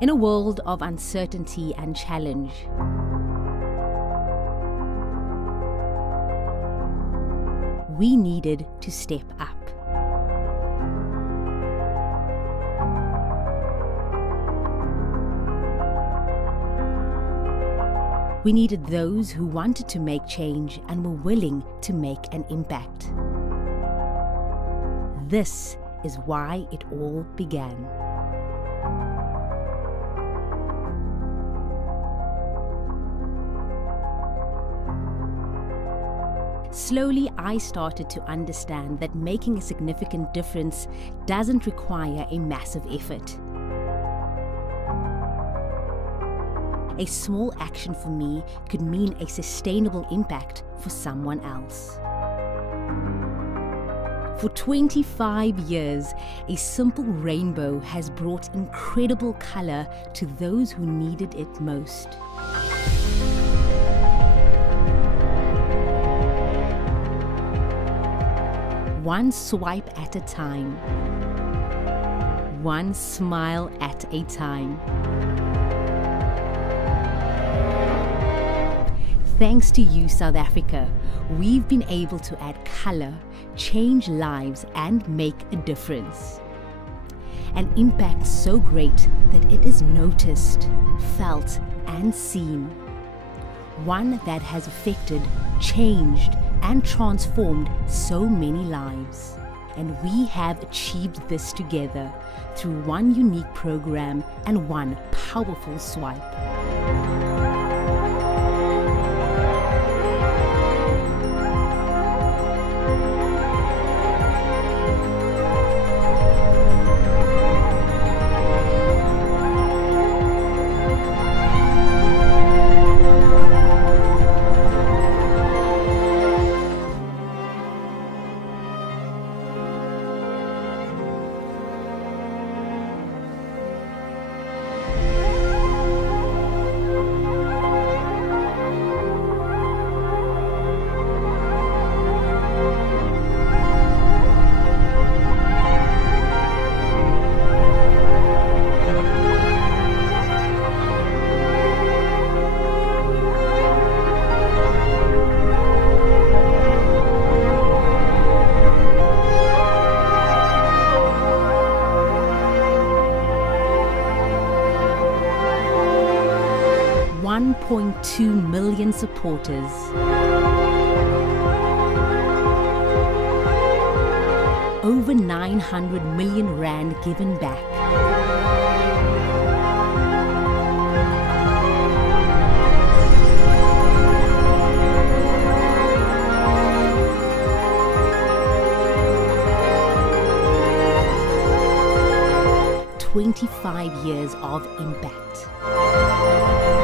In a world of uncertainty and challenge, we needed to step up. We needed those who wanted to make change and were willing to make an impact. This is why it all began. Slowly, I started to understand that making a significant difference doesn't require a massive effort. A small action for me could mean a sustainable impact for someone else. For 25 years, a simple rainbow has brought incredible color to those who needed it most. One swipe at a time, one smile at a time. Thanks to you, South Africa, we've been able to add color, change lives, and make a difference. An impact so great that it is noticed, felt, and seen. One that has affected, changed, and transformed so many lives. And we have achieved this together through one unique program and one powerful swipe. .2 million supporters. Over 900 million rand given back. .25 years of impact.